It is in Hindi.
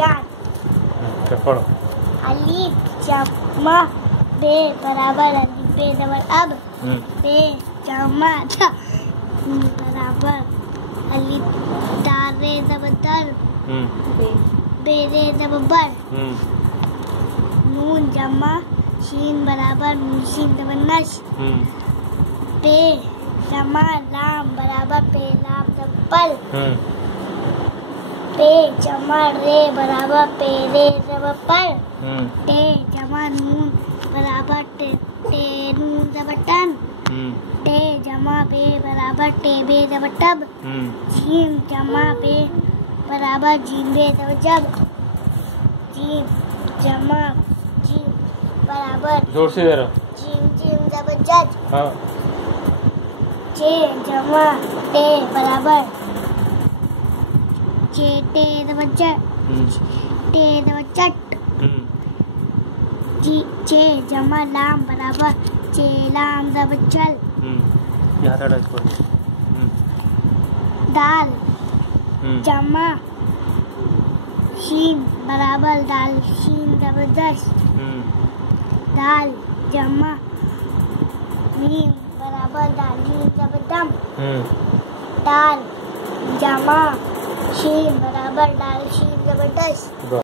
याद। पढ़ो। अलिफ जमा बे बराबर अलिफ बे डबल अब बे जमा था बराबर अलिफ दारे डबल दर बेरे डबल बर नून जमा शीन बराबर नून शीन डबल नश पे जमा लाम बराबर पे लाम डबल पल पे जमा रे बराबर पे रे डबल पर टे जमा नून बराबर टे नून डबल टन टे जमा बे बराबर टे बे डबल टब जीम जमा बे बराबर जीम बे डबल जब जीम जमा जीम बराबर जोर से जरा जीम जीम डबल जज। हाँ। चे जमा टे बराबर चे टे डबल जट टे डबल चट जी चे जमा लाम बराबर चे लाम डबल चल दाल जमा शीन बराबर दाल शीन डबल दस दाल जमा मीम बराबर दाल मीम डबल दम दाल जमा शीन बराबर दाल शीन डबल दस।